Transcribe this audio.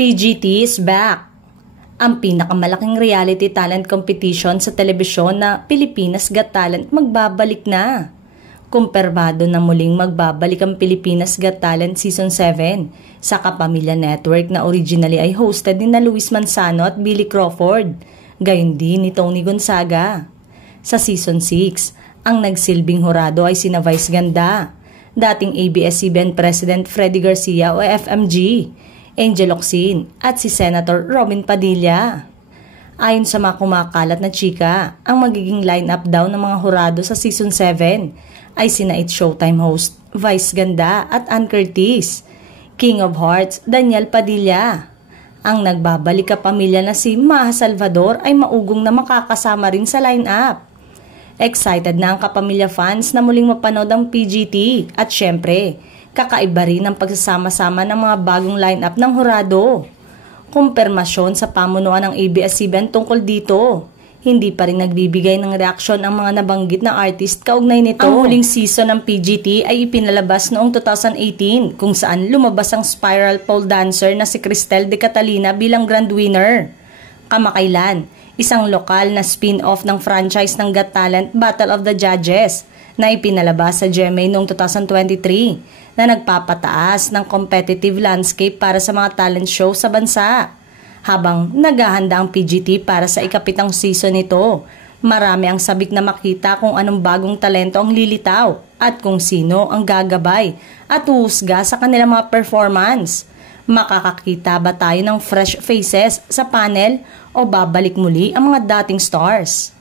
PGT is back! Ang pinakamalaking reality talent competition sa telebisyon na Pilipinas Got Talent magbabalik na. Kumpirmado na muling magbabalik ang Pilipinas Got Talent Season 7 sa Kapamilya Network na originally ay hosted ni na Luis Manzano at Billy Crawford, gayon din ni Tony Gonzaga. Sa Season 6, ang nagsilbing hurado ay sina Vice Ganda, dating ABS-CBN President Freddy Garcia o FMG, Angel Locsin at si Senator Robin Padilla. Ayon sa mga kumakalat na chika, ang magiging line-up daw ng mga hurado sa Season 7 ay sina It's Showtime host Vice Ganda at Ann Curtis, King of Hearts Daniel Padilla. Ang nagbabalik kapamilya na si Maha Salvador ay maugong na makakasama rin sa line-up. Excited na ang kapamilya fans na muling mapanood ang PGT at syempre, kakaiba rin ang pagsasama-sama ng mga bagong line-up ng hurado. Kumpirmasyon sa pamunuan ng ABS-CBN tungkol dito. Hindi pa rin nagbibigay ng reaksyon ang mga nabanggit na artist kaugnay nito. Ang huling season ng PGT ay ipinalabas noong 2018 kung saan lumabas ang spiral pole dancer na si Cristel de Catalina bilang grand winner. Kamakailan, isang lokal na spin-off ng franchise ng Got Talent Battle of the Judges na ipinalabas sa GMA noong 2023 na nagpapataas ng competitive landscape para sa mga talent show sa bansa. Habang naghahanda ang PGT para sa ikapitang season nito, marami ang sabik na makita kung anong bagong talento ang lilitaw at kung sino ang gagabay at uhusga sa kanilang mga performance. Makakakita ba tayo ng fresh faces sa panel o babalik muli ang mga dating stars?